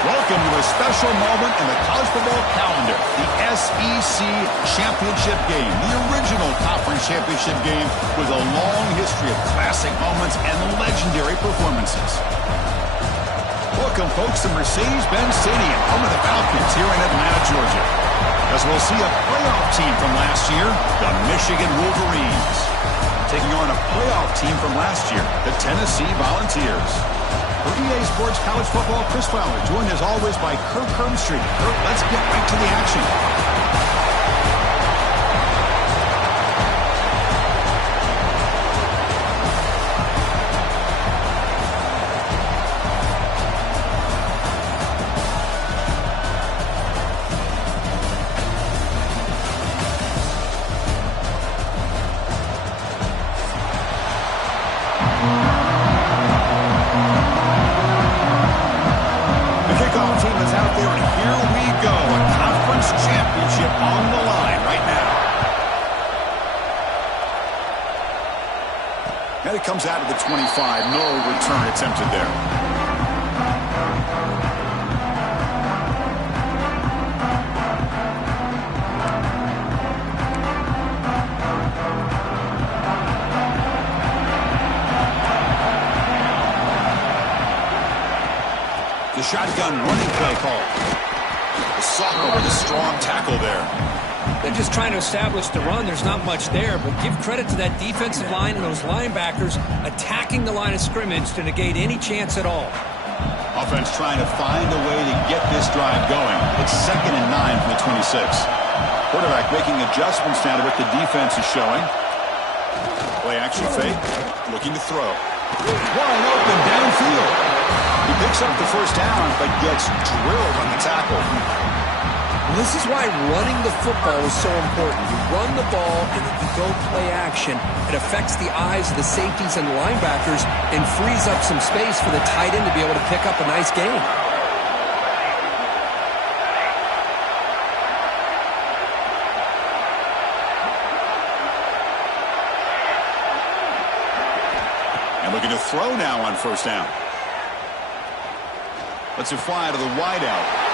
Welcome to a special moment in the college football calendar, the SEC Championship game, the original conference championship game with a long history of classic moments and legendary performances. Welcome, folks, to Mercedes-Benz Stadium, home of the Falcons here in Atlanta, Georgia, as we'll see a playoff team from last year, the Michigan Wolverines, taking on a playoff team from last year, the Tennessee Volunteers. For EA Sports College Football, Chris Fowler, joined as always by Kirk Hermstreet. Kirk, let's get right to the action. And it comes out of the 25. No return attempted there. The shotgun running play call. The sophomore with a strong tackle there. They're just trying to establish the run. There's not much there, but give credit to that defensive line and those linebackers attacking the line of scrimmage to negate any chance at all. Offense trying to find a way to get this drive going. It's 2nd and 9 from the 26. Quarterback making adjustments now to what the defense is showing. Play action fake, looking to throw. Wide open downfield. He picks up the first down, but gets drilled on the tackle. This is why running the football is so important. You run the ball, and if you go play action, it affects the eyes of the safeties and the linebackers and frees up some space for the tight end to be able to pick up a nice gain. And looking to throw now on first down. Lets it fly to the wideout.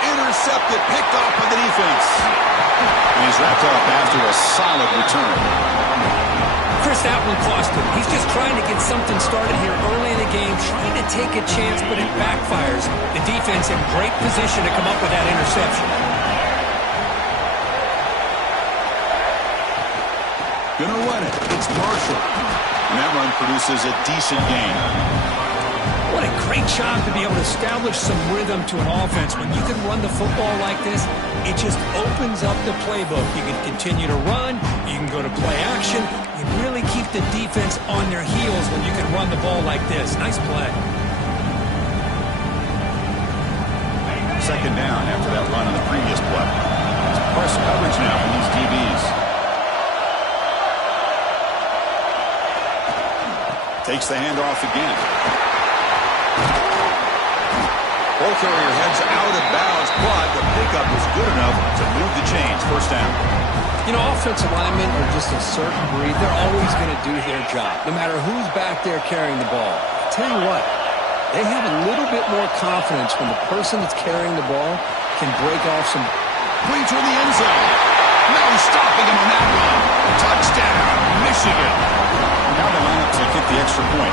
Intercepted, picked off by the defense. And he's wrapped up after a solid return. Chris, that one cost him. He's just trying to get something started here early in the game, trying to take a chance, but it backfires. The defense in great position to come up with that interception. Gonna run it. It's Marshall. And that run produces a decent gain. What a great job to be able to establish some rhythm to an offense. When you can run the football like this, it just opens up the playbook. You can continue to run. You can go to play action. You really keep the defense on their heels when you can run the ball like this. Nice play. 2nd down after that run on the previous play. It's press coverage now from these DBs. Takes the handoff again. Ball carrier heads out of bounds, but the pickup was good enough to move the chains. First down. You know, offensive linemen are just a certain breed. They're always going to do their job, no matter who's back there carrying the ball. I'll tell you what, they have a little bit more confidence when the person that's carrying the ball can break off some. Clean toward the end zone. No stopping him on that run. Touchdown, Michigan. Now the lineup to get the extra point.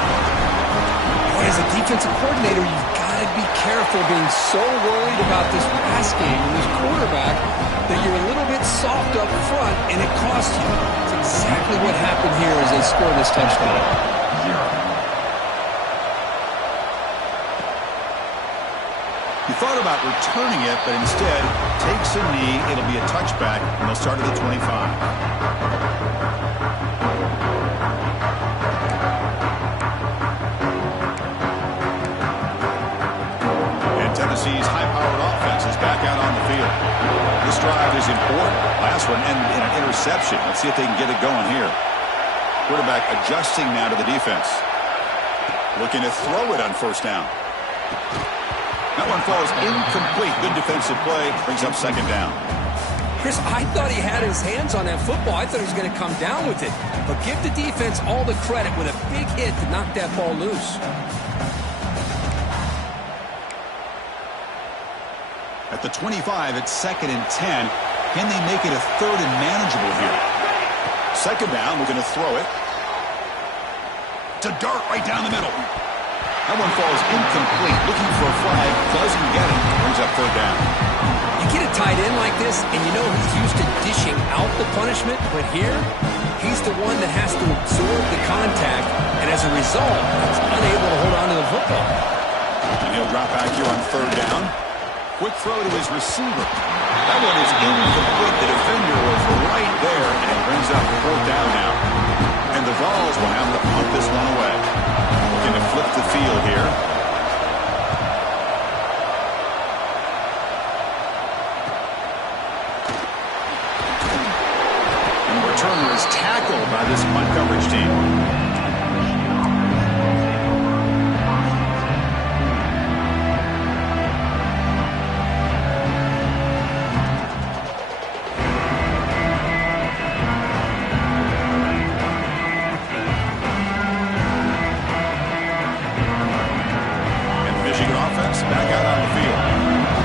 As a defensive coordinator, you've got to be careful being so worried about this pass game and this quarterback that you're a little bit soft up front, and it costs you. It's exactly what happened here as they score this touchdown. You thought about returning it, but instead takes a knee. It'll be a touchback, and they'll start at the 25. And Tennessee's high-powered offense is back out on the field. This drive is important. Last one ended in an interception. Let's see if they can get it going here. Quarterback adjusting now to the defense. Looking to throw it on first down. That one falls incomplete. Good defensive play. Brings up second down. Chris, I thought he had his hands on that football. I thought he was going to come down with it. But give the defense all the credit with a big hit to knock that ball loose. At the 25, it's 2nd and 10. Can they make it a 3rd and manageable here? Second down, we're going to throw it. To dart right down the middle. That one falls incomplete. Looking for a flag. Doesn't get it. Brings up 3rd down. You get a tight end like this, and you know he's used to dishing out the punishment. But here, he's the one that has to absorb the contact. And as a result, he's unable to hold on to the football. And he'll drop back here on 3rd down. Quick throw to his receiver. That one is incomplete. The defender was right there, and it brings up 4th down now. And the Vols will have to punt this one away. Looking to flip the field here. And the returner is tackled by this punt coverage team. Back out on the field.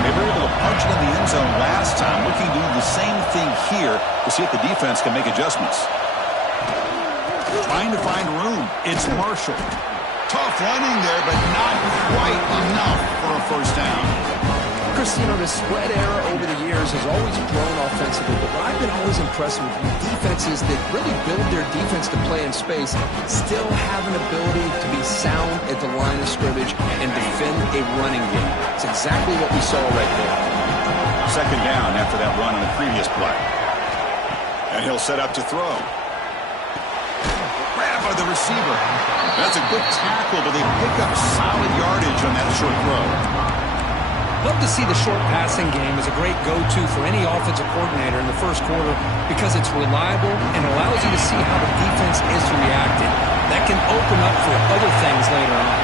They were able to punch it in the end zone last time. Looking to do the same thing here to see if the defense can make adjustments. Trying to find room. It's Marshall. Tough running there, but not quite enough for a first down. Chris, you know, the spread era over the years has always grown offensively, but what I've been always impressed with defenses that really build their defense to play in space still have an ability to be sound at the line of scrimmage and defend a running game. It's exactly what we saw right there. Second down after that run on the previous play. And he'll set up to throw. Grab by the receiver. That's a good tackle, but they pick up solid yardage on that short throw. Love to see the short passing game as a great go-to for any offensive coordinator in the first quarter because it's reliable and allows you to see how the defense is reacting. That can open up for other things later on.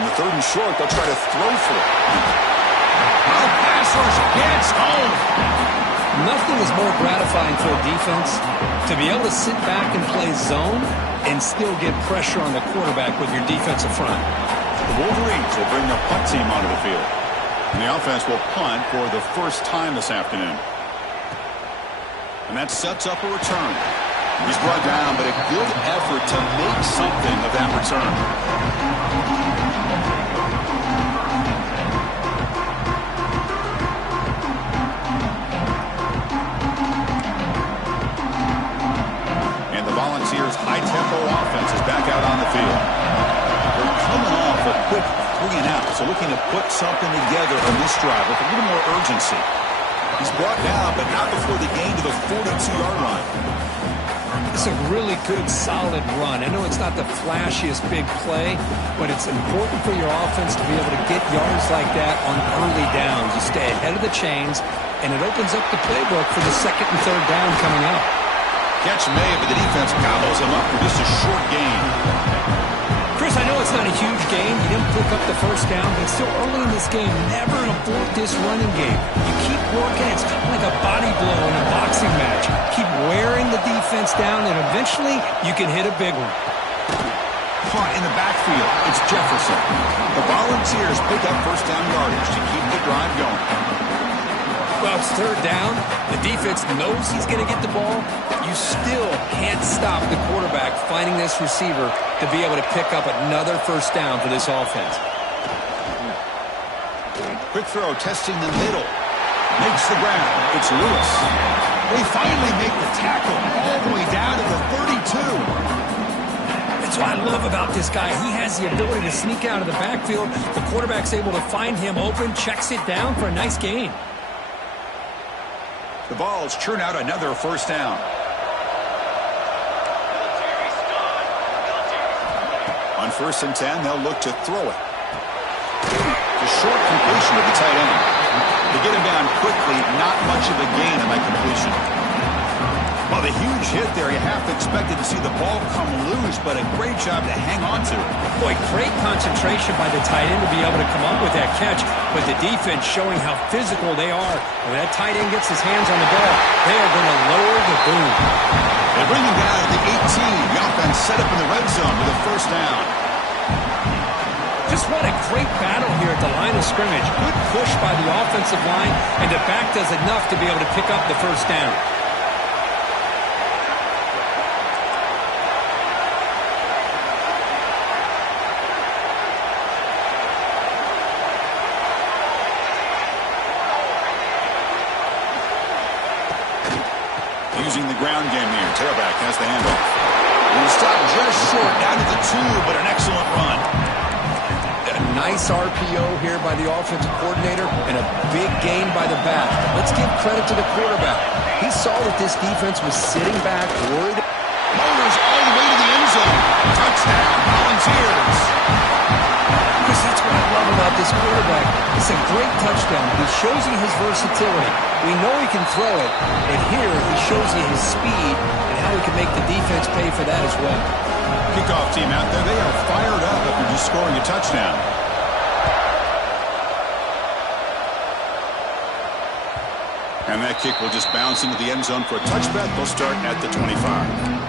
In the 3rd and short, they'll try to throw for it. The pass rush gets home. Nothing is more gratifying for a defense to be able to sit back and play zone and still get pressure on the quarterback with your defensive front. The Wolverines will bring the punt team onto the field. And the offense will punt for the first time this afternoon. And that sets up a return. He's brought down, but a good effort to make something of that return. Volunteers' high-tempo offense is back out on the field. They're coming off a quick 3 and out, so looking to put something together on this drive with a little more urgency. He's brought down, but not before the gain to the 42-yard line. It's a really good, solid run. I know it's not the flashiest big play, but it's important for your offense to be able to get yards like that on early downs. You stay ahead of the chains, and it opens up the playbook for the 2nd and 3rd down coming up. Catch made, but the defense gobbles him up for just a short gain. Chris, I know it's not a huge gain. You didn't pick up the first down, but still early in this game, never abort this running game. You keep working. It's kind of like a body blow in a boxing match. Keep wearing the defense down, and eventually you can hit a big one. Caught in the backfield. It's Jefferson. The Volunteers pick up first down yardage to keep the drive going. Well, it's 3rd down. The defense knows he's going to get the ball. You still can't stop the quarterback finding this receiver to be able to pick up another first down for this offense. Quick throw, testing the middle. Makes the ground. It's Lewis. They finally make the tackle all the way down to the 32. That's why I love love about this guy. He has the ability to sneak out of the backfield. The quarterback's able to find him open, checks it down for a nice gain. The Vols churn out another first down. On 1st and 10, they'll look to throw it. The short completion of the tight end. They get him down quickly, not much of a gain on that completion. Well, the huge hit there, you half expected to see the ball come loose, but a great job to hang on to it. Boy, great concentration by the tight end to be able to come up with that catch, but the defense showing how physical they are. When that tight end gets his hands on the ball, they are going to lower the boom. They bring him down at the 18. The offense set up in the red zone with a first down. Just what a great battle here at the line of scrimmage. Good push by the offensive line, and the back does enough to be able to pick up the first down. Using the ground game here. Tailback has the handoff. He'll stop just short down to the 2, but an excellent run. A nice RPO here by the offensive coordinator and a big gain by the back. Let's give credit to the quarterback. He saw that this defense was sitting back, worried. Motors all the way to the end zone. Touchdown, Volunteers. Chris, that's what I love about this quarterback. It's a great touchdown. He shows you his versatility. We know he can throw it, but here he shows you his speed and how he can make the defense pay for that as well. Kickoff team out there, they are fired up after just scoring a touchdown. And that kick will just bounce into the end zone for a touchback. They'll start at the 25.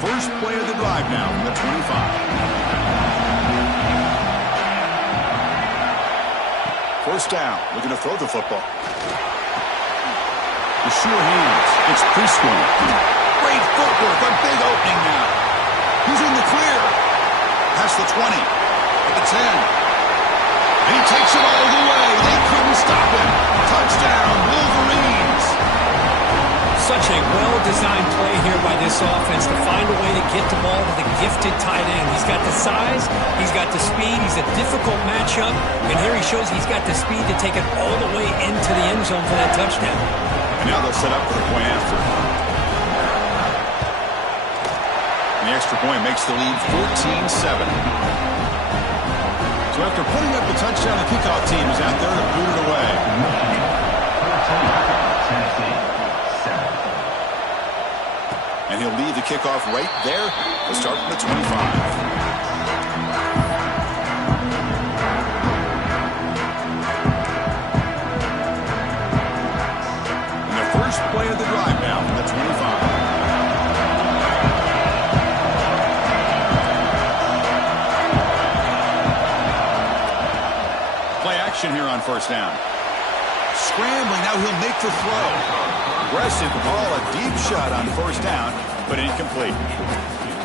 First play of the drive now from the 25. First down, looking to throw the football. The sure hands. It's Preschool. Great footwork, a big opening now. He's in the clear. Past the 20, at the 10. And he takes it all the way. They couldn't stop him. Touchdown, Wolverines. Such a well-designed play here by this offense to find a way to get the ball to the gifted tight end. He's got the size, he's got the speed, he's a difficult matchup, and here he shows he's got the speed to take it all the way into the end zone for that touchdown. And now they'll set up for the point after. And the extra point makes the lead 14-7. So after putting up the touchdown, the kickoff team is out there to boot it away. And he'll leave the kickoff right there. We'll start from the 25. And the first play of the drive now from the 25. Play action here on first down. Scrambling, now he'll make the throw. Aggressive ball, a deep shot on first down, but incomplete.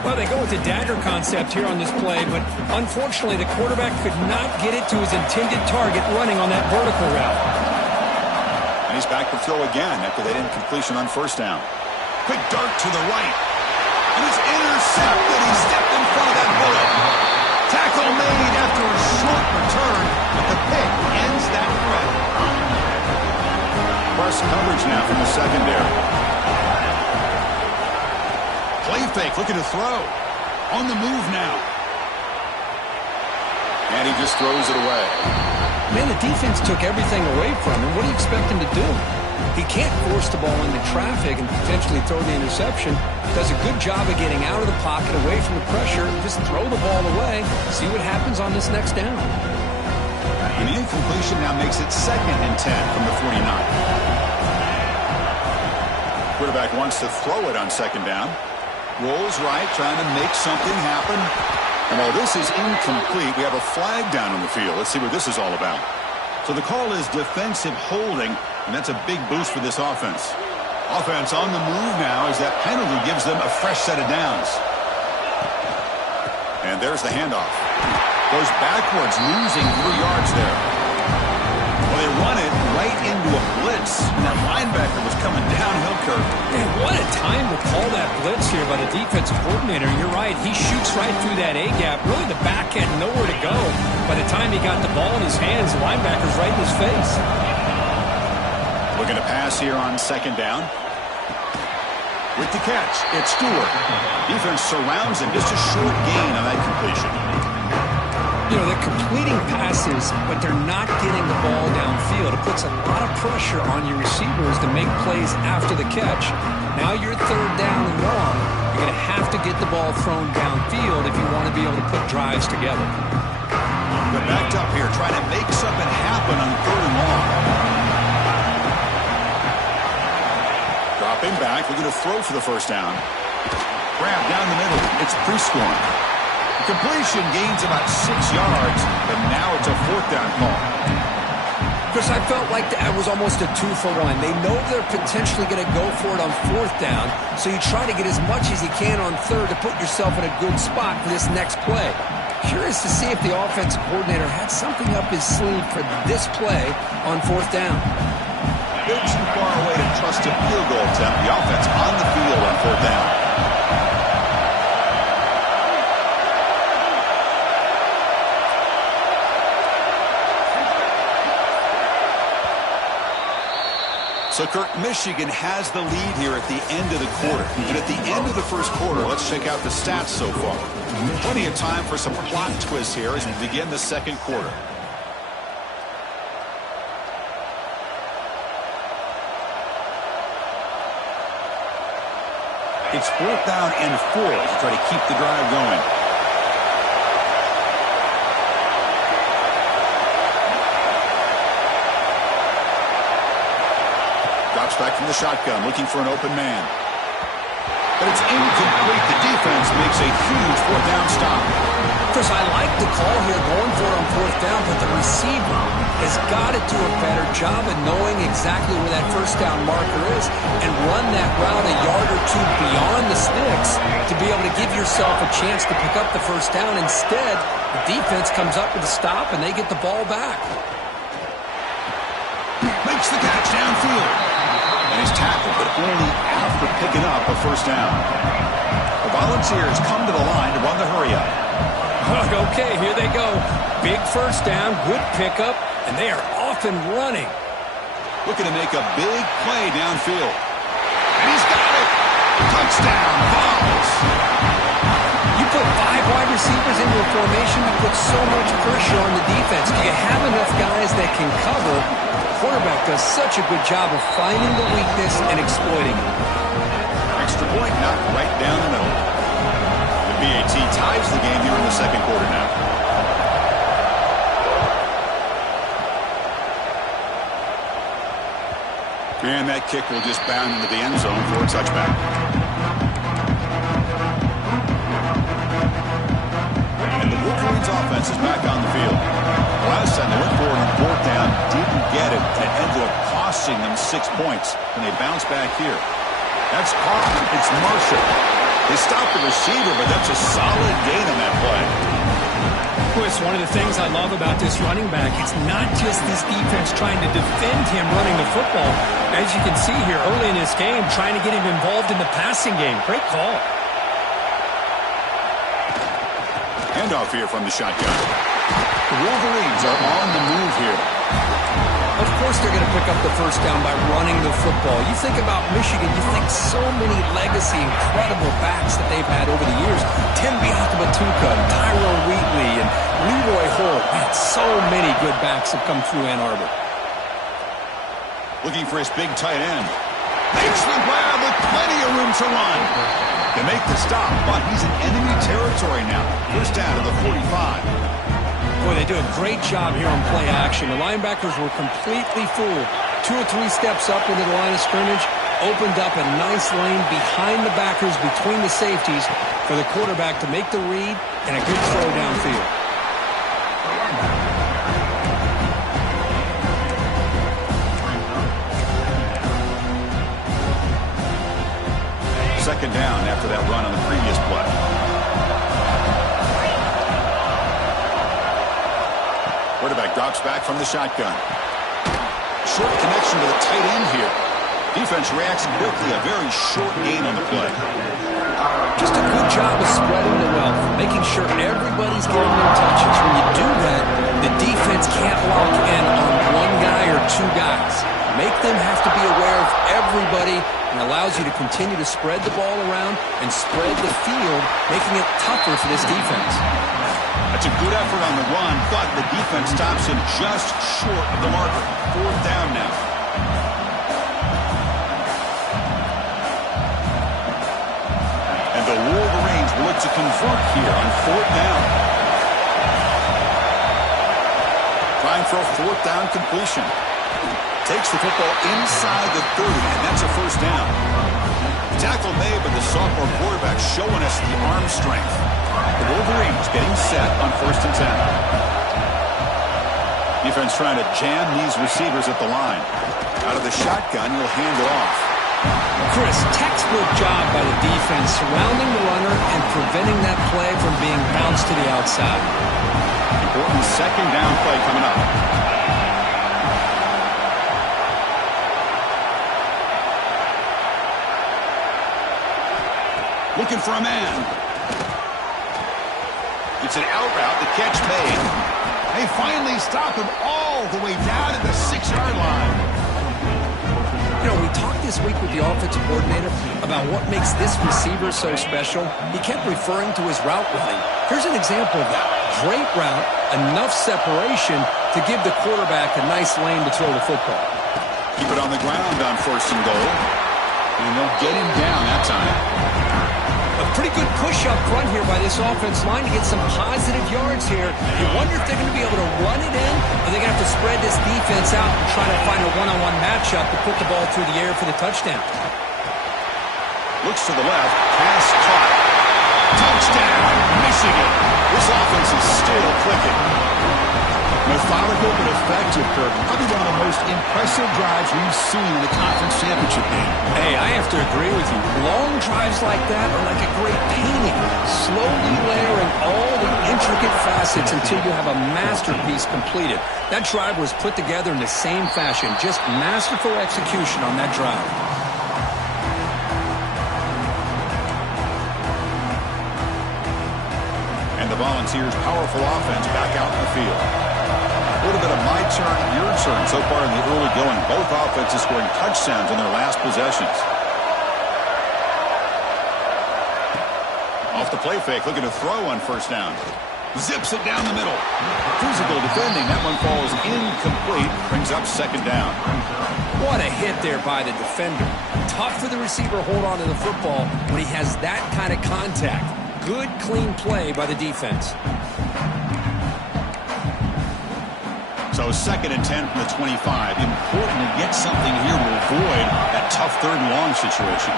Well, they go with the dagger concept here on this play, but unfortunately the quarterback could not get it to his intended target running on that vertical route. And he's back to throw again after that incompletion on first down. Quick dart to the right. And it's intercepted. He stepped in front of that bullet. Tackle made after a short return, but the pick ends that threat. Plus coverage now from the secondary. Play fake, looking to throw. On the move now. And he just throws it away. Man, the defense took everything away from him. What do you expect him to do? He can't force the ball into traffic and potentially throw the interception. Does a good job of getting out of the pocket, away from the pressure. Just throw the ball away. See what happens on this next down. And the incompletion now makes it 2nd and 10 from the 49. Quarterback wants to throw it on 2nd down. Rolls right, trying to make something happen. And while this is incomplete, we have a flag down on the field. Let's see what this is all about. So the call is defensive holding, and that's a big boost for this offense. Offense on the move now as that penalty gives them a fresh set of downs. And there's the handoff. Goes backwards, losing 3 yards there. Well, they run it right into a blitz. And that linebacker was coming downhill, Kirk. Man, what a time to call that blitz here by the defensive coordinator. You're right. He shoots right through that A-gap. Really, the back end, nowhere to go. By the time he got the ball in his hands, the linebacker's right in his face. Looking to pass here on 2nd down. With the catch, it's Stewart. Defense surrounds him. Just a short gain on that completion. You know, they're completing passes, but they're not getting the ball downfield. It puts a lot of pressure on your receivers to make plays after the catch. Now you're 3rd down and long. You're going to have to get the ball thrown downfield if you want to be able to put drives together. But backed up here, trying to make something happen on 3rd and long. Dropping back, looking to throw for the 1st down. Grab down the middle. It's Prescorn. Completion gains about 6 yards, but now it's a 4th down call. Chris, I felt like that was almost a 2-for-1. They know they're potentially going to go for it on 4th down, so you try to get as much as you can on 3rd to put yourself in a good spot for this next play. Curious to see if the offensive coordinator had something up his sleeve for this play on 4th down. Bit too far away to trust a field goal attempt. The offense on the field on 4th down. So, Kirk, Michigan has the lead here at the end of the quarter. And at the end of the 1st quarter, let's check out the stats so far. Plenty of time for some plot twists here as we begin the 2nd quarter. It's 4th down and 4 to try to keep the drive going. Drops back from the shotgun, looking for an open man. But it's incomplete. The defense makes a huge 4th down stop. Chris, I like the call here going for it on 4th down, but the receiver has got to do a better job of knowing exactly where that 1st down marker is and run that route a yard or 2 beyond the sticks to be able to give yourself a chance to pick up the 1st down. Instead, the defense comes up with a stop and they get the ball back. Makes the catch downfield. And he's tackled, but only after picking up a 1st down. The Volunteers come to the line to run the hurry-up. Okay, here they go. Big 1st down, good pickup, and they are off and running. Looking to make a big play downfield. And he's got it. Touchdown, Vols. You put 5 wide receivers into a formation, you put so much pressure on the defense. Do you have enough guys that can cover? Quarterback does such a good job of finding the weakness and exploiting it. Extra point knocked right down the middle. The BAT ties the game here in the 2nd quarter now. And that kick will just bound into the end zone for a touchback. And the Wolverines offense is back on the field. Last time they went for it on 4th down, didn't get it, and it ended up costing them 6 points. And they bounce back here. That's Carter. It's Marshall. They stopped the receiver, but that's a solid gain on that play. Chris, one of the things I love about this running back, it's not just this defense trying to defend him running the football. As you can see here early in this game, trying to get him involved in the passing game. Great call. Handoff here from the shotgun. The Wolverines are on the move here. Of course they're going to pick up the 1st down by running the football. You think about Michigan, you think so many legacy, incredible backs that they've had over the years. Tim Biakabatuka, Tyrone Wheatley, and Leroy Holt. Man, so many good backs have come through Ann Arbor. Looking for his big tight end. Makes the grab with plenty of room to run. To make the stop, but he's in enemy territory now. 1st down to the 45. Boy, they do a great job here on play action. The linebackers were completely fooled. 2 or 3 steps up into the line of scrimmage, opened up a nice lane behind the backers, between the safeties, for the quarterback to make the read and a good throw downfield. second down after that run on the previous play. Quarterback drops back from the shotgun. Short connection to the tight end here. Defense reacts quickly. A very short gain on the play. Just a good job of spreading the wealth, making sure everybody's getting their touches. When you do that, the defense can't lock in on one guy or two guys. Make them have to be aware of everybody, and allows you to continue to spread the ball around and spread the field, making it tougher for this defense. That's a good effort on the run, but the defense stops him just short of the marker. Fourth down now. And the Wolverines will look to convert here on fourth down. Trying for a fourth down completion. Takes the football inside the 30, and that's a first down. Tackle made, but the sophomore quarterback showing us the arm strength. The Wolverines getting set on 1st and 10. Defense trying to jam these receivers at the line. Out of the shotgun, he'll hand it off. Chris, textbook job by the defense surrounding the runner and preventing that play from being bounced to the outside. Important second down play coming up. Looking for a man. It's an out route. The catch made. They finally stop him all the way down at the 6-yard line. You know, we talked this week with the offensive coordinator about what makes this receiver so special. He kept referring to his route running. Here's an example of that. Great route, enough separation to give the quarterback a nice lane to throw the football. Keep it on the ground on 1st and goal. And they'll get him down that time. A pretty good push up front here by this offense line to get some positive yards here. You wonder if they're going to be able to run it in, or they're going to have to spread this defense out and try to find a one-on-one matchup to put the ball through the air for the touchdown. Looks to the left. Pass caught. Touchdown, Michigan. This offense is still clicking. Methodical but effective, Kirk. Probably one of the most impressive drives we've seen in the conference championship game. Hey, I have to agree with you. Long drives like that are like a great painting. Slowly layering all the intricate facets until you have a masterpiece completed. That drive was put together in the same fashion. Just masterful execution on that drive. And the Volunteers' powerful offense back out in the field. A little bit of my turn, your turn so far in the early going. Both offenses scoring touchdowns in their last possessions. Off the play fake, looking to throw on 1st down. Zips it down the middle. Physical defending. That one falls incomplete. Brings up 2nd down. What a hit there by the defender. Tough for the receiver to hold on to the football when he has that kind of contact. Good, clean play by the defense. So 2nd and 10 from the 25. Important to get something here to avoid that tough 3rd and long situation.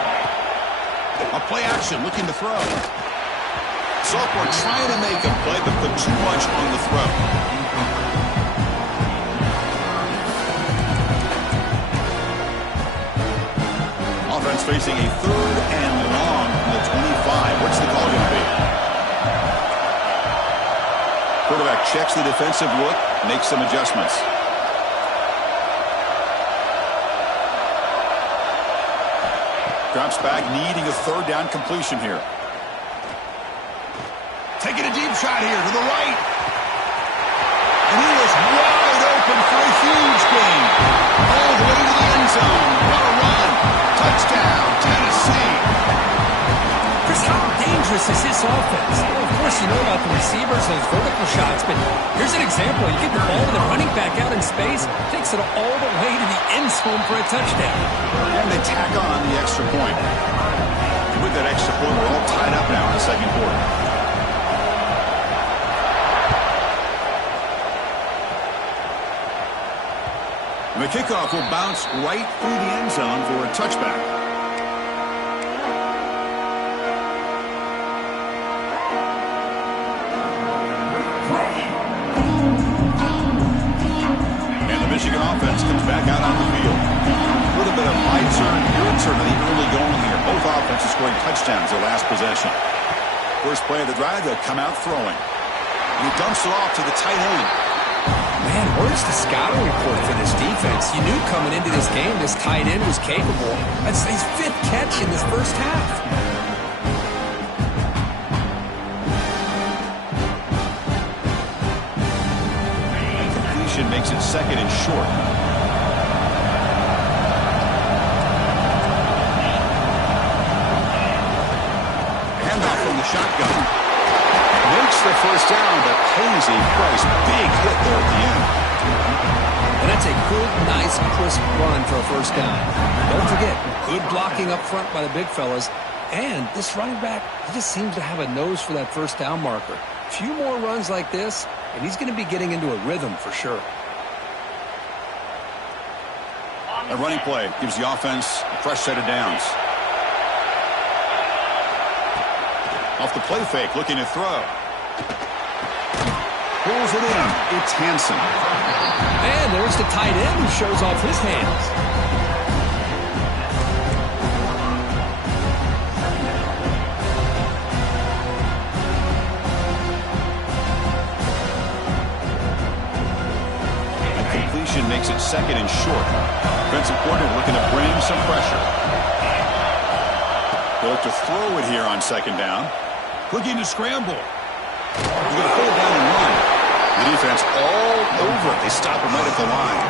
A play action, looking to throw. Sophomore trying to make a play, but put too much on the throw. Offense facing a 3rd and long from the 25. What's the call going to be? Quarterback checks the defensive look, makes some adjustments. Drops back, needing a 3rd down completion here. Taking a deep shot here to the right. And he is wide open for a huge gain. All the way to the end zone. What a run. Touchdown, Tennessee. Chris, how dangerous is this offense? Well, of course, you know about the receivers, those vertical shots, but here's an example. You get the ball to the running back out in space, takes it all the way to the end zone for a touchdown. And they tack on the extra point. And with that extra point, we're all tied up now in the 2nd quarter. And the kickoff will bounce right through the end zone for a touchback. And the Michigan offense comes back out on the field. A little bit of my turn, your turn in the early going here. Both offenses scoring scoring touchdowns their last possession. First play of the drive, they'll come out throwing. And he dumps it off to the tight end. Man, where's the scouting report for this defense? You knew coming into this game this tight end was capable. That's his 5th catch in this first half. Completion makes it 2nd and short. Handoff from the shotgun. Makes the first down, but pays a price. Big hit there at the end. And that's a good, nice, crisp run for a first down. Don't forget, good blocking up front by the big fellas. And this running back, he just seems to have a nose for that first down marker. A few more runs like this, and he's going to be getting into a rhythm for sure. A running play gives the offense a fresh set of downs. Off the play fake, looking to throw. Pulls it in. It's Hansen. And there's the tight end who shows off his hands. A completion makes it 2nd and short. Defensive coordinator looking to bring some pressure. They'll look to throw it here on 2nd down. Looking to scramble. He's going to pull it down and run. The defense all over it. They stop him right at the line.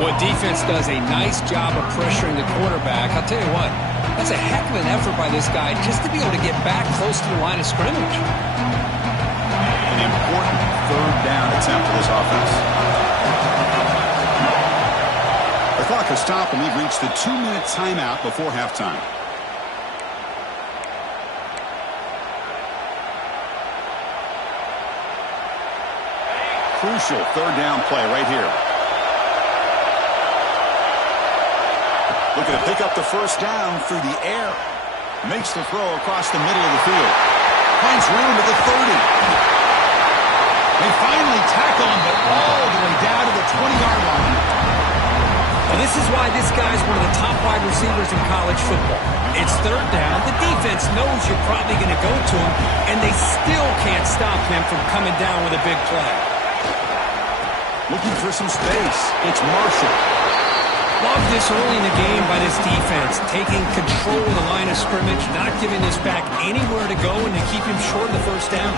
Well, defense does a nice job of pressuring the quarterback. I'll tell you what, that's a heck of an effort by this guy just to be able to get back close to the line of scrimmage. An important 3rd down attempt for this offense. The clock has stopped, and we've reached the 2-minute timeout before halftime. Crucial 3rd down play right here. Looking to pick up the first down through the air. Makes the throw across the middle of the field. Finds room at the 30. They finally tackle him, but all the way down to the 20-yard line. Well, this is why this guy's one of the top wide receivers in college football. It's 3rd down. The defense knows you're probably going to go to him, and they still can't stop him from coming down with a big play. Looking for some space. It's Marshall. Love this early in the game by this defense, taking control of the line of scrimmage, not giving this back anywhere to go, and to keep him short of the first down.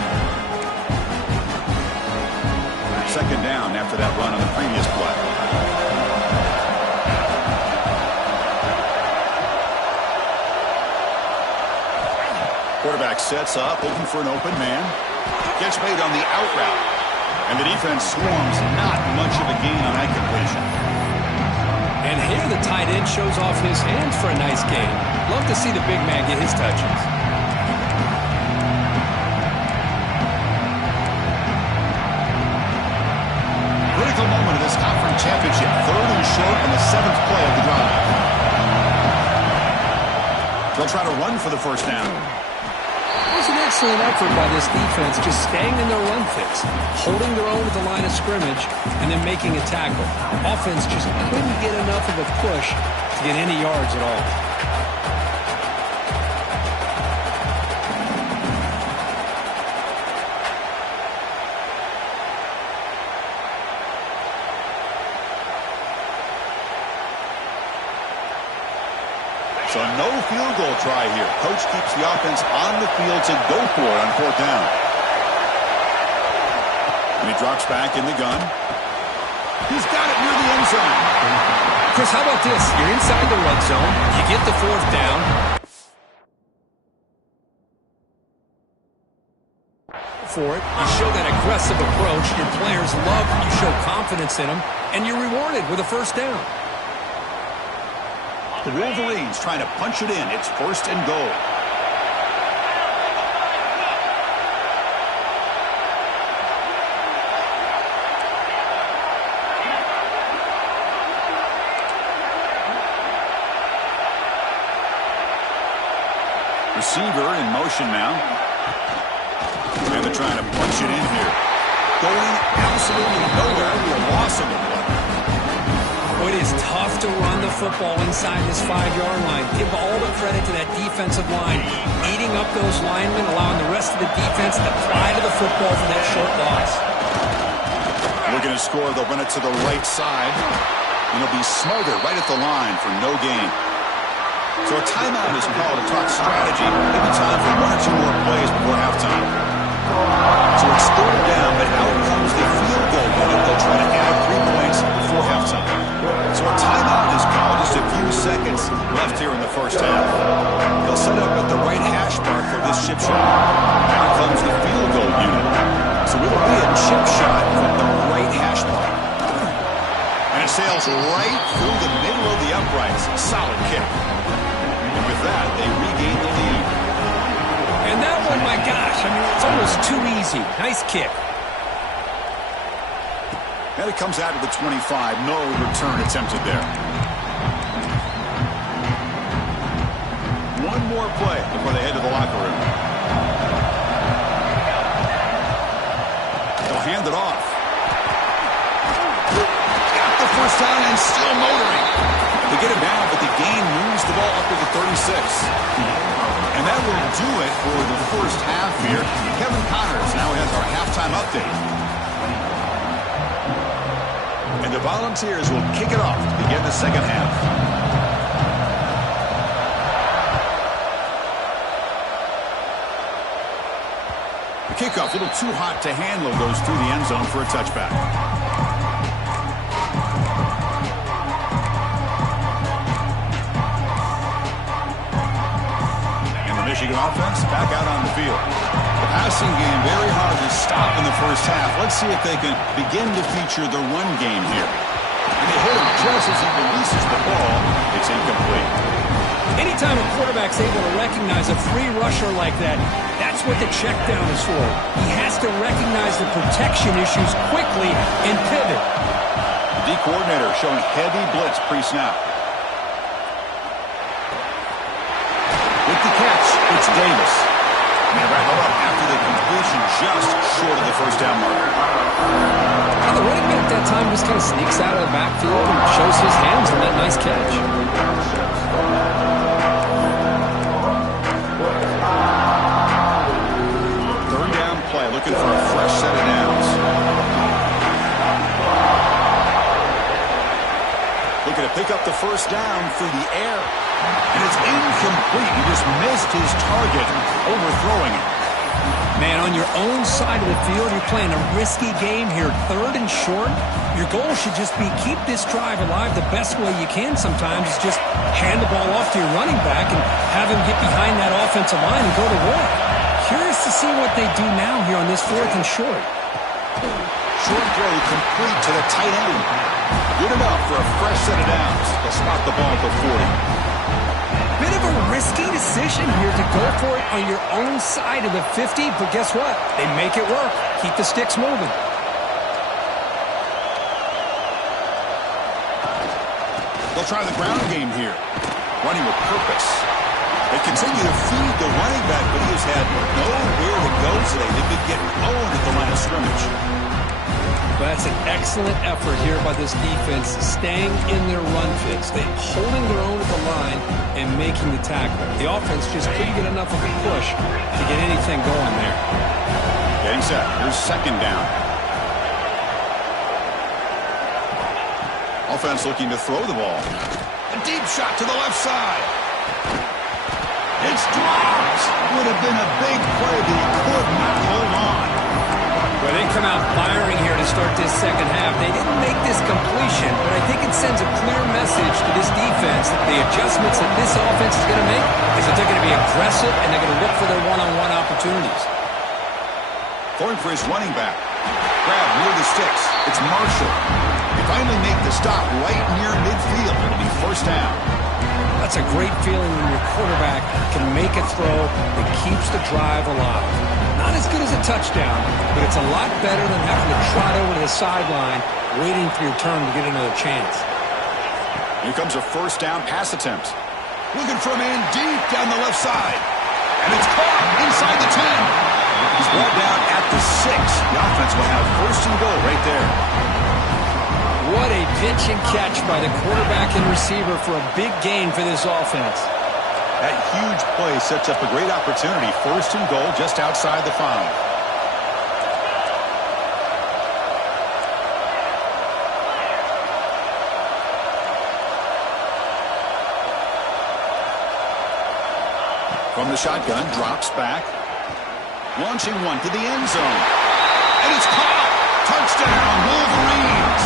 2nd down after that run on the previous play. Quarterback sets up, looking for an open man. Catch made on the out route. And the defense swarms, not much of a gain on that completion. And here the tight end shows off his hands for a nice gain. Love to see the big man get his touches. Critical moment of this conference championship. 3rd and short on the 7th play of the drive. They'll try to run for the first down. It was an excellent effort by this defense, just staying in their run fix, holding their own at the line of scrimmage, and then making a tackle. Offense just couldn't get enough of a push to get any yards at all. So no field goal try here. Coach keeps the offense on the field to go for it on 4th down. And he drops back in the gun. He's got it near the end zone. Chris, how about this? You're inside the red zone. You get the 4th down. For it, you show that aggressive approach. Your players love when you show confidence in them, and you're rewarded with a first down. The Wolverines trying to punch it in. It's 1st and goal. Receiver in motion now. And they're trying to punch it in here. Going absolutely nowhere. The loss of the play. Well, It is tough to run the football inside this 5-yard line. Give all the credit to that defensive line, eating up those linemen, allowing the rest of the defense to fly to the football for that short loss. Looking to score, they'll run it to the right side. And it'll be smothered right at the line for no gain. So a timeout is called to talk strategy. Maybe time for 1 or 2 more plays before halftime. So it's 3rd down, but out comes the field goal unit. They'll try to add 3 points before halftime. So a timeout is called, just a few seconds left here in the first half. They'll set up at the right hash mark for this chip shot. Out comes the field goal unit. So it'll be a chip shot from the right hash mark. And it sails right through the middle of the uprights. Solid kick. And with that, they regain the lead. And that one, my gosh, I mean, it's almost too easy. Nice kick. And it comes out to the 25. No return attempted there. One more play before they head to the locker room. They'll hand it off. Got the first down and still motoring. They get him down, but the gain moves the ball up to the 36. And that will do it for the first half here. Kevin Connors now has our halftime update. And the Volunteers will kick it off to begin the second half. The kickoff, a little too hot to handle, goes through the end zone for a touchback. And the Michigan offense back out on the field. The passing game very hard to stop in the first half. Let's see if they can begin to feature the run game here. And they hit him just as he releases the ball. It's incomplete. Anytime a quarterback's able to recognize a free rusher like that, that's what the check down is for. He has to recognize the protection issues quickly and pivot. The D coordinator showing heavy blitz pre-snap. With the catch, it's Davis. And they wrap it up after the completion just short of the first down marker. And the running back that time just kind of sneaks out of the backfield and shows his hands on that nice catch. Third down play, looking for a fresh set of downs. Looking to pick up the first down through the air. And it's incomplete. He just missed his target, overthrowing it. Man, on your own side of the field, you're playing a risky game here. 3rd and short. Your goal should just be keep this drive alive the best way you can sometimes. Is just hand the ball off to your running back and have him get behind that offensive line and go to work. Curious to see what they do now here on this 4th and short. Short throw complete to the tight end. Good enough for a fresh set of downs. They'll spot the ball at the 40. Bit of a risky decision here to go for it on your own side of the 50, but guess what? They make it work. Keep the sticks moving. They'll try the ground game here. Running with purpose. They continue to feed the running back, but he has had nowhere to go today. They've been getting owned at the line of scrimmage. But that's an excellent effort here by this defense, staying in their run fits. They're holding their own at the line and making the tackle. The offense just couldn't get enough of a push to get anything going there. Getting set. Here's second down. Offense looking to throw the ball. A deep shot to the left side. It's dropped. Would have been a big play, but he could not hold on. Well, they come out firing here to start this second half. They didn't make this completion, but I think it sends a clear message to this defense that the adjustments that this offense is going to make is that they're going to be aggressive and they're going to look for their one-on-one opportunities. Throwing for his running back. Grab near the sticks. It's Marshall. They finally make the stop right near midfield. It'll be first down. That's a great feeling when your quarterback can make a throw that keeps the drive alive. Not as good as a touchdown, but it's a lot better than having to trot over to the sideline waiting for your turn to get another chance. Here comes a first down pass attempt. Looking for a man deep down the left side. And it's caught inside the 10. He's brought down at the 6. The offense will have first and goal right there. What a pitch and catch by the quarterback and receiver for a big gain for this offense. That huge play sets up a great opportunity. 1st and goal just outside the 5. From the shotgun, drops back. Launching one to the end zone. And it's caught! Touchdown, Wolverines!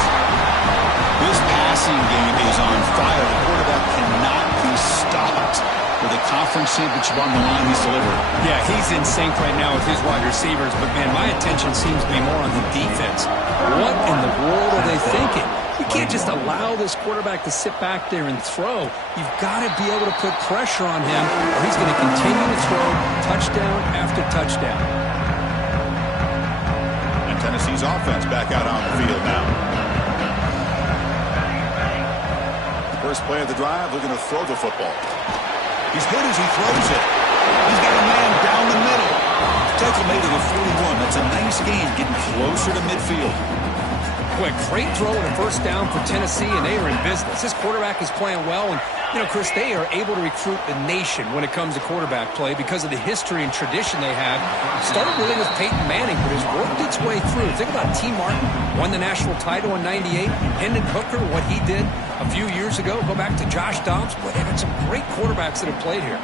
This passing game is on fire. The quarterback cannot be stopped. With a conference championship on the line, he's delivered. Yeah, he's in sync right now with his wide receivers, but, man, my attention seems to be more on the defense. What in the world are they thinking? You can't just allow this quarterback to sit back there and throw. You've got to be able to put pressure on him, or he's going to continue to throw touchdown after touchdown. And Tennessee's offense back out on the field now. First play of the drive, looking to throw the football. He's hit as he throws it. He's got a man down the middle. Tackle made it at 41. That's a nice gain, getting closer to midfield. Boy, great throw and a 1st down for Tennessee, and they are in business. This quarterback is playing well, and, you know, Chris, they are able to recruit the nation when it comes to quarterback play because of the history and tradition they have. Started really with Peyton Manning, but has worked its way through. Think about T. Martin, won the national title in '98. Hendon Hooker, what he did a few years ago. Go back to Josh Dobbs. Boy, they've had some great quarterbacks that have played here.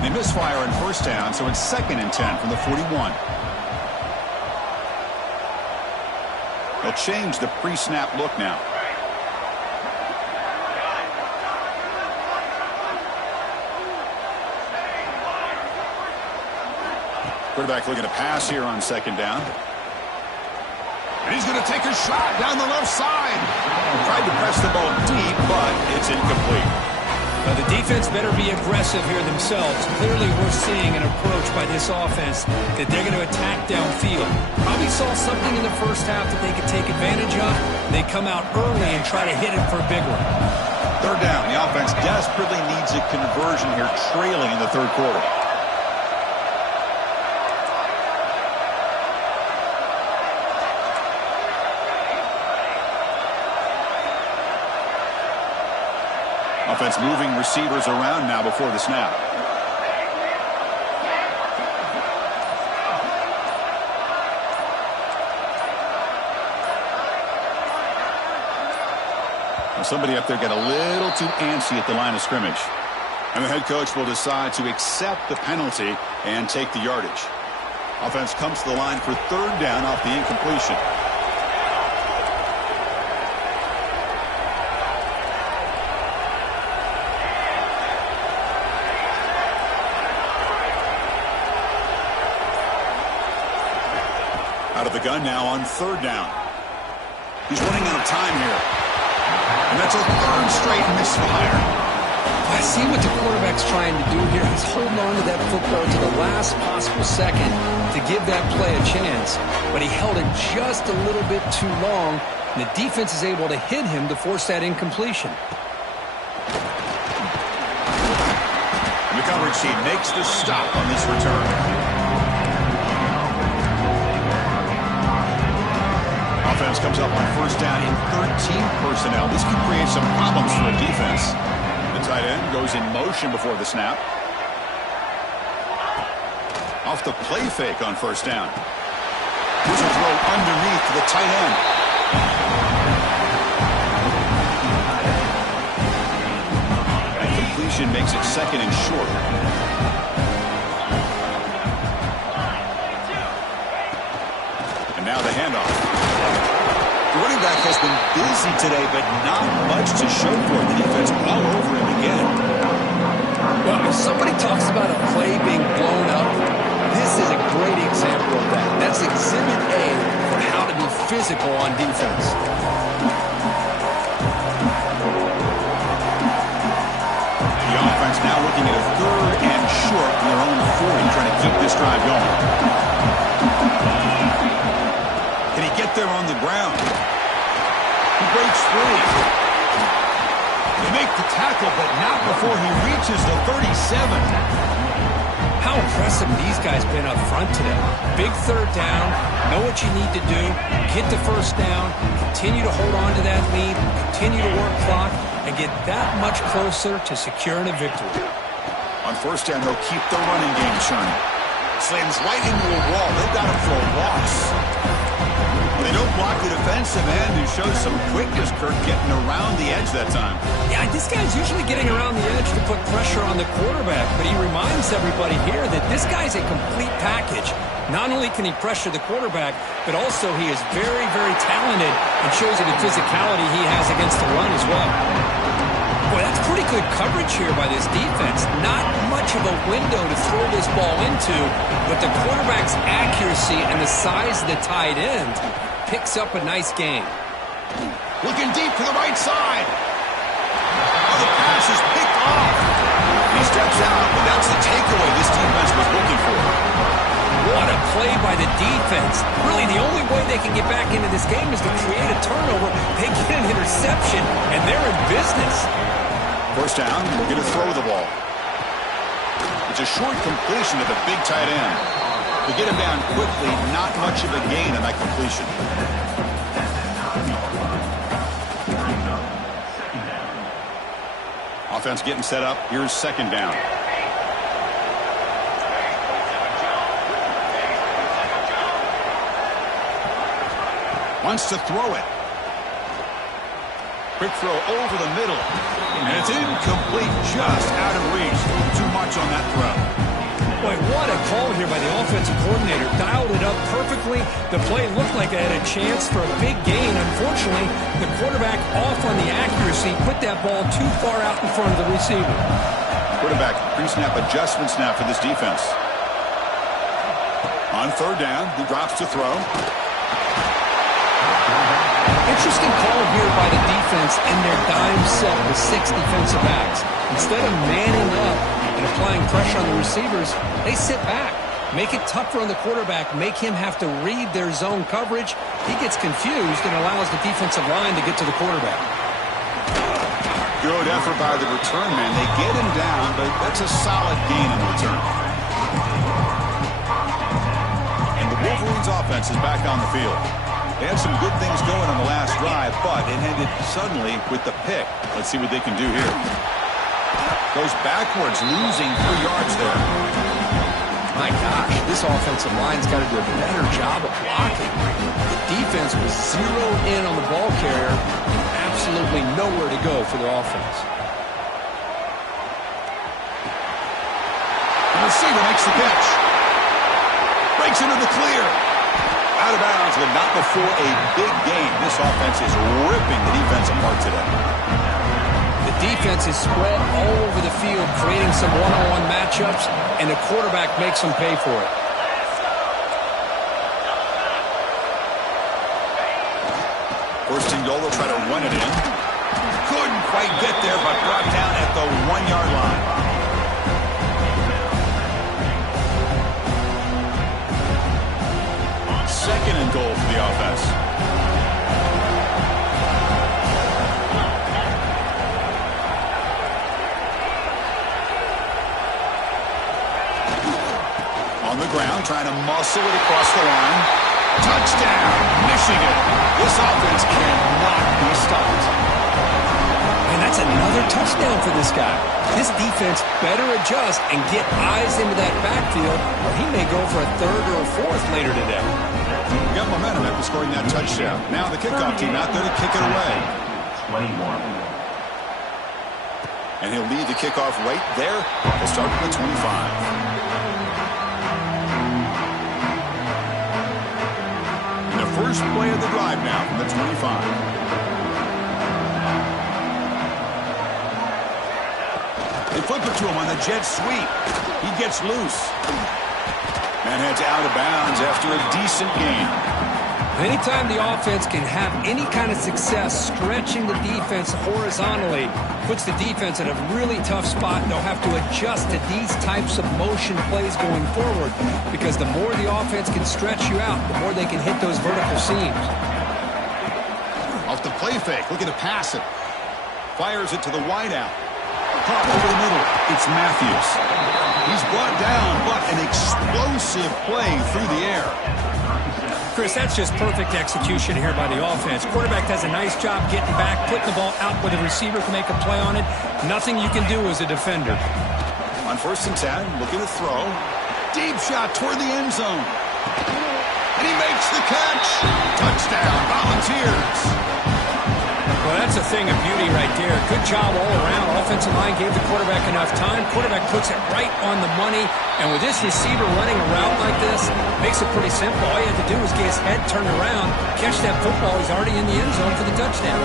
They misfire on 1st down, so it's 2nd and 10 from the 41. They'll change the pre-snap look now. Quarterback looking to pass here on 2nd down. And he's going to take a shot down the left side. Tried to press the ball deep, but it's incomplete. The defense better be aggressive here themselves. Clearly, we're seeing an approach by this offense that they're going to attack downfield. Probably saw something in the 1st half that they could take advantage of. They come out early and try to hit it for a big one. 3rd down. The offense desperately needs a conversion here, trailing in the 3rd quarter. Offense moving receivers around now before the snap. Well, somebody up there got a little too antsy at the line of scrimmage. And the head coach will decide to accept the penalty and take the yardage. Offense comes to the line for 3rd down off the incompletion. Out of the gun now on 3rd down. He's running out of time here. And that's a 3rd straight misfire. I see what the quarterback's trying to do here. He's holding on to that football to the last possible second to give that play a chance. But he held it just a little bit too long, and the defense is able to hit him to force that incompletion. And the coverage team makes the stop on this return. Offense comes up on 1st down in 13 personnel. This could create some problems for a defense. The tight end goes in motion before the snap. Off the play fake on 1st down. Here's a throw underneath to the tight end. And completion makes it 2nd and short. And now the handoff. The running back has been busy today, but not much to show for it. The defense all over him again. Well, if somebody talks about a play being blown up, this is a great example of that. That's exhibit A for how to be physical on defense. The offense now looking at a 3rd and short from their own 40, trying to keep this drive going. Can he get there on the ground? He breaks free. They make the tackle, but not before he reaches the 37. How impressive these guys been up front today. Big third down, know what you need to do, get the first down, continue to hold on to that lead, continue to work clock, and get that much closer to securing a victory. On first down, they'll keep the running game churning. Slams right into a wall. They've got him for a loss. They don't block the defensive end, who shows some quickness, Kirk, getting around the edge that time. Yeah, this guy's usually getting around the edge to put pressure on the quarterback, but he reminds everybody here that this guy's a complete package. Not only can he pressure the quarterback, but also he is very, very talented and shows you the physicality he has against the run as well. Boy, that's pretty good coverage here by this defense. Not much of a window to throw this ball into, but the quarterback's accuracy and the size of the tight end picks up a nice game. Looking deep to the right side. Oh, the pass is picked off. He steps out, but that's the takeaway this defense was looking for. What a play by the defense. Really, the only way they can get back into this game is to create a turnover. They get an interception, and they're in business. First down, we're going to throw the ball. It's a short completion to the big tight end. To get him down quickly, not much of a gain on that completion. Offense getting set up. Here's second down. Wants to throw it. Quick throw over the middle. And it's incomplete, just out of reach. Too much on that throw. Boy, what a call here by the offensive coordinator. Dialed it up perfectly. The play looked like it had a chance for a big gain. Unfortunately, the quarterback off on the accuracy, put that ball too far out in front of the receiver. Quarterback pre-snap adjustments now for this defense. On third down, he drops to throw. Interesting call here by the defense in their dime set with 6 defensive backs. Instead of manning up and applying pressure on the receivers, they sit back, make it tougher on the quarterback, make him have to read their zone coverage. He gets confused and allows the defensive line to get to the quarterback. Good effort by the return man. They get him down, but that's a solid gain in the return. And the Wolverines' offense is back on the field. They had some good things going on the last drive, but it ended suddenly with the pick. Let's see what they can do here. Goes backwards, losing 3 yards there. My gosh, this offensive line's got to do a better job of blocking. The defense was zeroed in on the ball carrier. Absolutely nowhere to go for the offense. The receiver makes the catch. Breaks into the clear. Out of bounds, but not before a big game. This offense is ripping the defense apart today. The defense is spread all over the field, creating some one-on-one matchups, and the quarterback makes them pay for it. First and goal, they'll try to run it in. Couldn't quite get there, but brought down at the 1-yard line. Second and goal for the offense. On the ground, trying to muscle it across the line. Touchdown, Michigan. This offense cannot be stopped. And that's another touchdown for this guy. This defense better adjust and get eyes into that backfield, or he may go for a 3rd or a 4th later today. Got momentum after scoring that touchdown. Now the kickoff team out there to kick it away. 21. And he'll lead the kickoff right there. He'll start at the 25. And the first play of the drive now from the 25. They flip it to him on the jet sweep. He gets loose. And heads out of bounds after a decent gain. Anytime the offense can have any kind of success stretching the defense horizontally, puts the defense in a really tough spot. They'll have to adjust to these types of motion plays going forward, because the more the offense can stretch you out, the more they can hit those vertical seams. Off the play fake, looking to pass it. Fires it to the wideout. Caught over the middle. It's Matthews. He's brought down, but an explosive play through the air. Chris, that's just perfect execution here by the offense. Quarterback does a nice job getting back, putting the ball out where the receiver can make a play on it. Nothing you can do as a defender. On 1st and 10, looking to throw. Deep shot toward the end zone. And he makes the catch. Touchdown, Volunteers. Well, that's a thing of beauty right there. Good job all around. Offensive line gave the quarterback enough time. Quarterback puts it right on the money. And with this receiver running a route like this, makes it pretty simple. All you have to do is get his head turned around, catch that football. He's already in the end zone for the touchdown.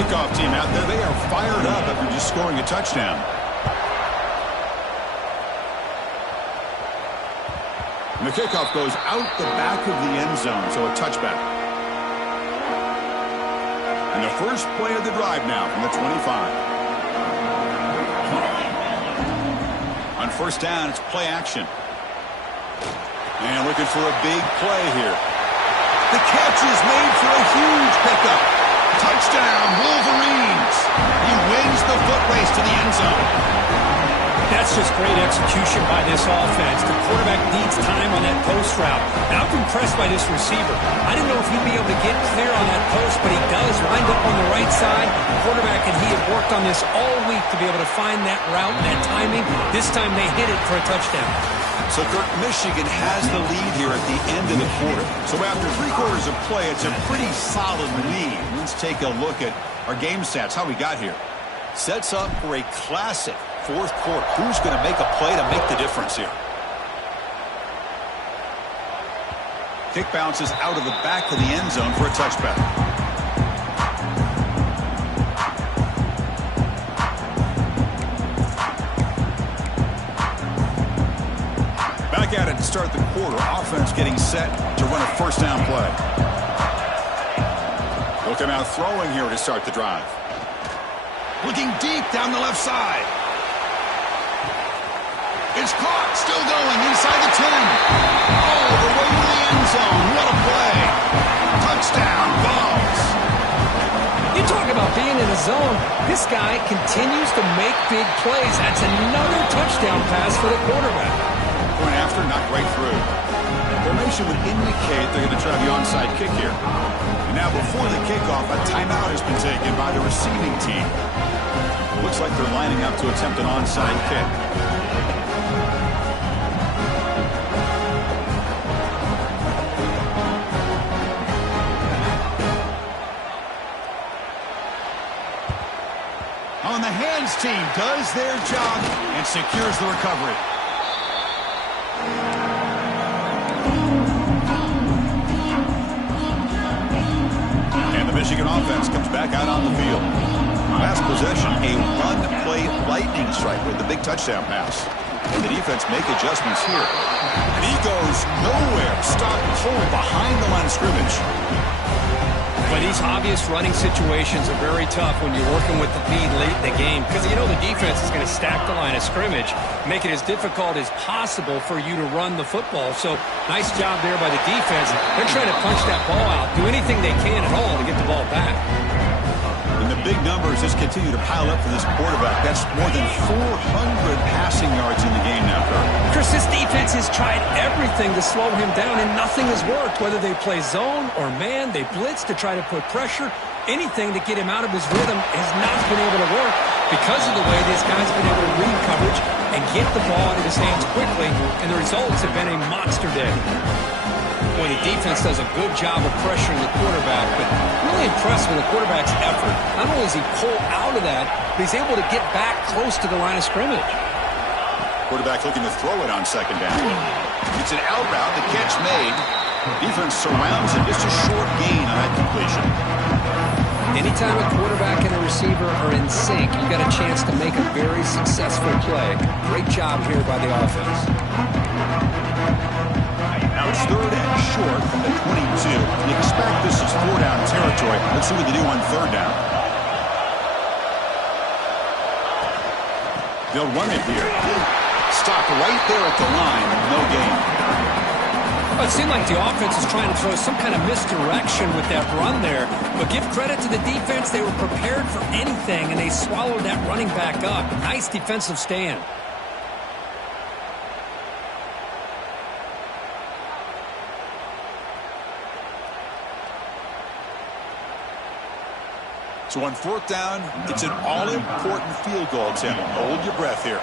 Kickoff team out there. They are fired up after just scoring a touchdown. And the kickoff goes out the back of the end zone, so a touchback. And the first play of the drive now from the 25. On 1st down, it's play action. And looking for a big play here. The catch is made for a huge pickup. Touchdown, Wolverines. He wins the foot race to the end zone. That's just great execution by this offense. The quarterback needs time on that post route. And I'm impressed by this receiver. I didn't know if he'd be able to get clear on that post, but he does. Lined up on the right side. The quarterback and he have worked on this all week to be able to find that route and that timing. This time they hit it for a touchdown. So, Kirk, Michigan has the lead here at the end of the quarter. So after 3 quarters of play, it's a pretty solid lead. Let's take a look at our game stats, how we got here. Sets up for a classic 4th quarter. Who's going to make a play to make the difference here? Kick bounces out of the back of the end zone for a touchback. Back at it to start the quarter. Offense getting set to run a 1st down play. Looking out throwing here to start the drive. Looking deep down the left side. It's caught, still going inside the 10. All the way to the end zone. What a play. Touchdown, Vols. You talk about being in a zone. This guy continues to make big plays. That's another touchdown pass for the quarterback. Point after, knocked right through. Formation would indicate they're going to try the onside kick here. And now before the kickoff, a timeout has been taken by the receiving team. Looks like they're lining up to attempt an onside kick. On the hands team does their job and secures the recovery. And the Michigan offense comes back out on the field. Last possession, a one-play lightning strike with the big touchdown pass. And the defense make adjustments here. And he goes nowhere. Stopped cold behind the line of scrimmage. But these obvious running situations are very tough when you're working with the lead late in the game because you know the defense is going to stack the line of scrimmage, make it as difficult as possible for you to run the football. So nice job there by the defense. They're trying to punch that ball out, do anything they can at all to get the ball back. And the big numbers just continue to pile up for this quarterback. That's more than 400 passing yards in the game now, Kirk. Chris, this defense has tried everything to slow him down, and nothing has worked. Whether they play zone or man, they blitz to try to put pressure. Anything to get him out of his rhythm has not been able to work because of the way this guy's been able to read coverage and get the ball out of his hands quickly, and the results have been a monster day. Boy, the defense does a good job of pressuring the quarterback, but really impressed with the quarterback's effort. Not only does he pull out of that, but he's able to get back close to the line of scrimmage. Quarterback looking to throw it on 2nd down. It's an out route, the catch made. Defense surrounds him, just a short gain on that completion. Anytime a quarterback and a receiver are in sync, you've got a chance to make a very successful play. Great job here by the offense. Now it's 3rd and short from the 22. You expect this is 4-down territory. Let's see what they do on 3rd down. They'll run it here. Stop right there at the line. No gain. Well, it seemed like the offense is trying to throw some kind of misdirection with that run there. But give credit to the defense. They were prepared for anything, and they swallowed that running back up. Nice defensive stand. So on fourth down, it's an all-important field goal attempt. Hold your breath here.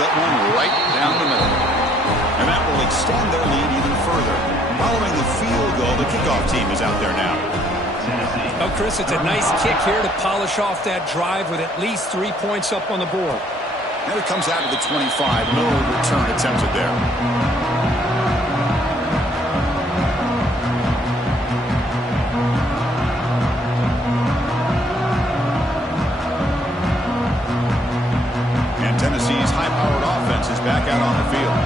That one right down the middle. And that will extend their lead even further. Following the field goal, the kickoff team is out there now. Oh, Chris, it's a nice kick here to polish off that drive with at least 3 points up on the board. And it comes out to the 25. No return attempted there. Tennessee's high-powered offense is back out on the field.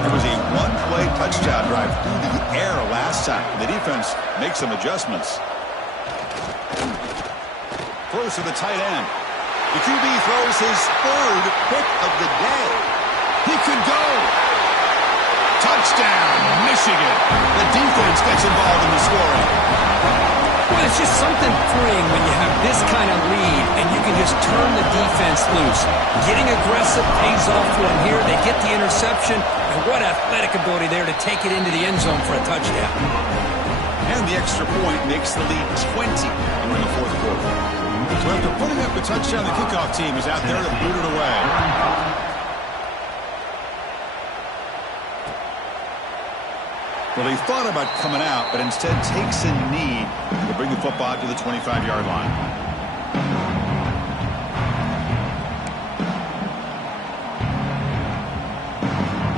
There was a one-play touchdown drive through the air last time. The defense makes some adjustments. Close to the tight end. The QB throws his third pick of the day. He could go. Touchdown, Michigan. The defense gets involved in the scoring. Well, it's just something freeing when you have this kind of lead and you can just turn the defense loose. Getting aggressive pays off for them here. They get the interception, and what athletic ability there to take it into the end zone for a touchdown. And the extra point makes the lead 20 in the fourth quarter. So after putting up the touchdown, the kickoff team is out there to boot it away. Well, he thought about coming out, but instead takes a knee to bring the football to the 25-yard line.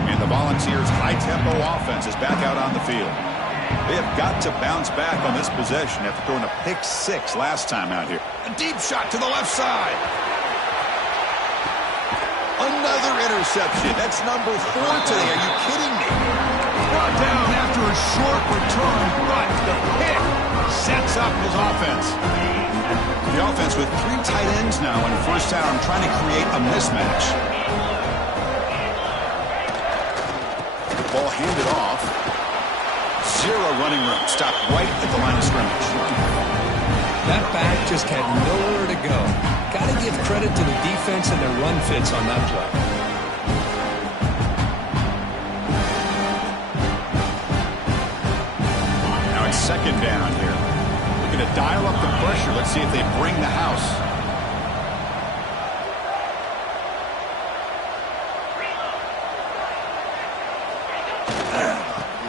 And the Volunteers' high-tempo offense is back out on the field. They have got to bounce back on this possession after throwing a pick-6 last time out here. A deep shot to the left side. Another interception. That's number 4 today. Are you kidding me? Brought down after a short return, but the pick sets up his offense. The offense with 3 tight ends now in first down, trying to create a mismatch. Ball handed off. 0 running room. Stopped right at the line of scrimmage. That back just had nowhere to go. Got to give credit to the defense and their run fits on that play. Second down here. Looking to dial up the pressure. Let's see if they bring the house.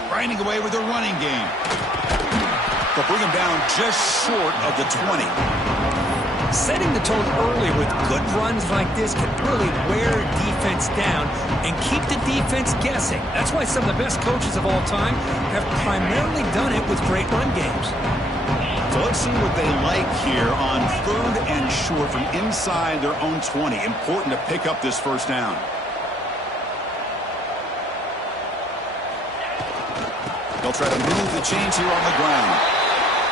Grinding away with their running game. They'll bring him down just short of the 20. Setting the tone early with good runs like this can really wear defense down and keep the defense guessing. That's why some of the best coaches of all time have primarily done it with great run games. So let's see what they like here on 3rd and short from inside their own 20. Important to pick up this first down. They'll try to move the chains here on the ground.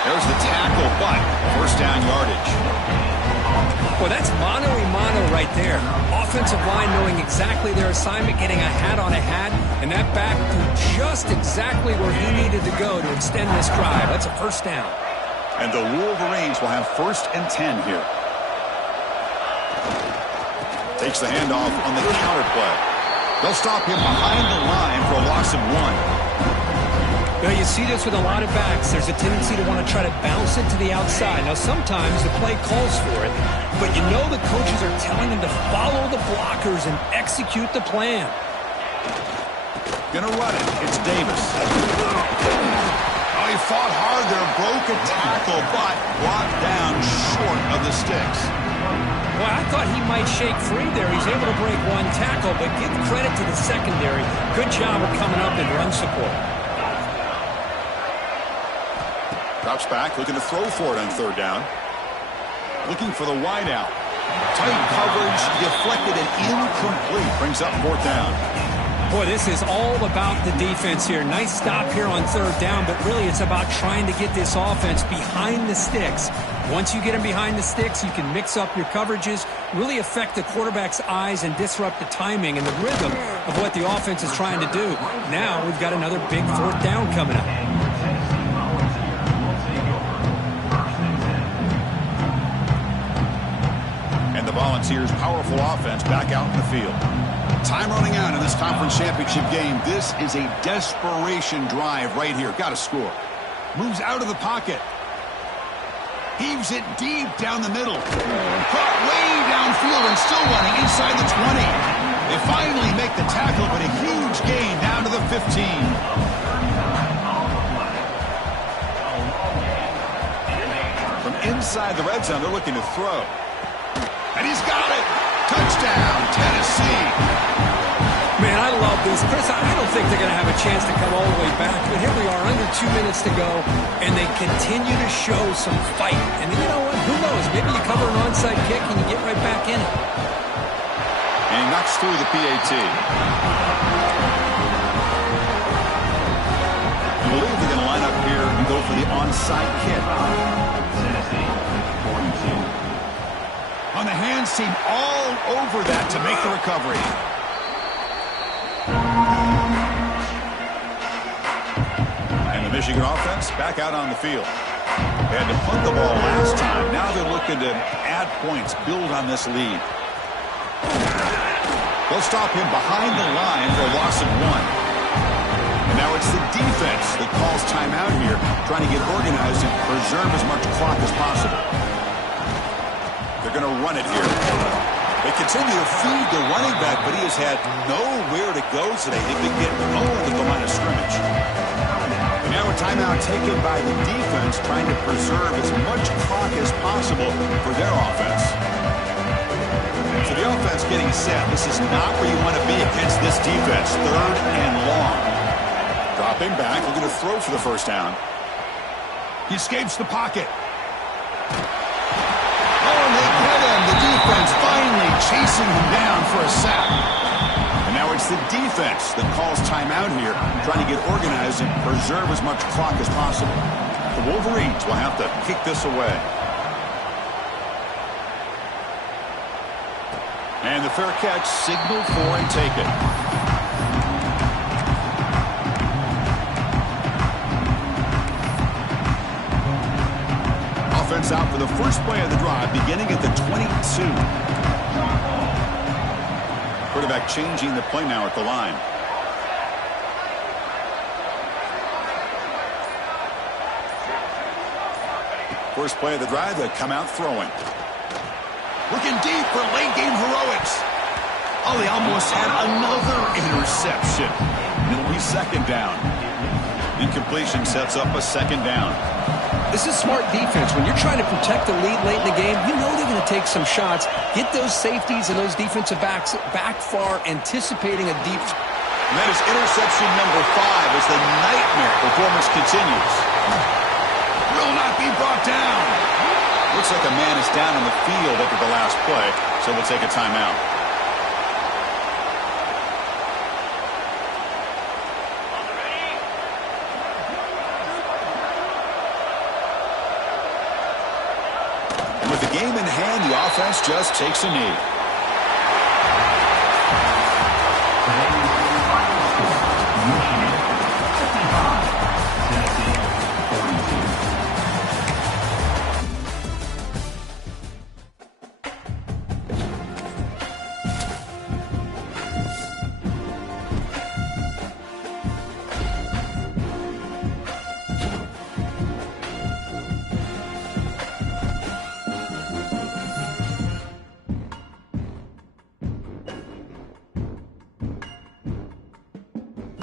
There's the tackle, but first down yardage. Well, that's mano-a-mano right there. Offensive line knowing exactly their assignment, getting a hat on a hat, and that back to just exactly where he needed to go to extend this drive. That's a first down. And the Wolverines will have 1st and 10 here. Takes the handoff on the counter play. They'll stop him behind the line for a loss of 1. Well, you see this with a lot of backs. There's a tendency to want to try to bounce it to the outside. Now, sometimes the play calls for it, but you know the coaches are telling them to follow the blockers and execute the plan. Gonna run it. It's Davis. Oh, he fought hard there. Broke a tackle, but brought down short of the sticks. Well, I thought he might shake free there. He's able to break 1 tackle, but give credit to the secondary. Good job of coming up in run support. Drops back, looking to throw for it on 3rd down. Looking for the wideout. Tight coverage, deflected and incomplete. Brings up 4th down. Boy, this is all about the defense here. Nice stop here on third down, but really it's about trying to get this offense behind the sticks. Once you get them behind the sticks, you can mix up your coverages, really affect the quarterback's eyes and disrupt the timing and the rhythm of what the offense is trying to do. Now we've got another big fourth down coming up. And the Volunteers' powerful offense back out in the field. Time running out in this conference championship game. This is a desperation drive right here. Got to score. Moves out of the pocket. Heaves it deep down the middle. Caught way downfield and still running inside the 20. They finally make the tackle, but a huge gain down to the 15. From inside the red zone, they're looking to throw. And he's got it. Touchdown, Tennessee. Man, I love this. Chris, I don't think they're going to have a chance to come all the way back, but here we are, under 2 minutes to go, and they continue to show some fight. And you know what? Who knows? Maybe you cover an onside kick and you get right back in it. And he knocks through the PAT. I believe they're going to line up here and go for the onside kick. On the hands team, all over that to make the recovery. And the Michigan offense back out on the field. They had to punt the ball last time. Now they're looking to add points, build on this lead. They'll stop him behind the line for a loss of 1. And now it's the defense that calls timeout here, trying to get organized and preserve as much clock as possible. They're going to run it here. They continue to feed the running back, but he has had nowhere to go today. They've been getting owned at the line of scrimmage. And now a timeout taken by the defense, trying to preserve as much clock as possible for their offense. So the offense getting set. This is not where you want to be against this defense. Third and long. Dropping back, looking to throw for the first down. He escapes the pocket. Oh, and they get him. The defense finally chasing him down for a sack. And now it's the defense that calls timeout here, trying to get organized and preserve as much clock as possible. The Wolverines will have to kick this away. And the fair catch signaled for and taken. Offense out for the first play of the drive, beginning at the 22. Quarterback changing the play now at the line. First play of the drive, they come out throwing. Looking deep for late-game heroics. Oh, they almost had another interception. It'll be second down. Incompletion sets up a second down. This is smart defense. When you're trying to protect the lead late in the game, you know they're going to take some shots, get those safeties and those defensive backs back far, anticipating a deep. And that is interception number 5 as the nightmare performance continues. Will not be brought down. Looks like a man is down on the field after the last play, so we'll take a timeout. With the game in hand, the offense just takes a knee.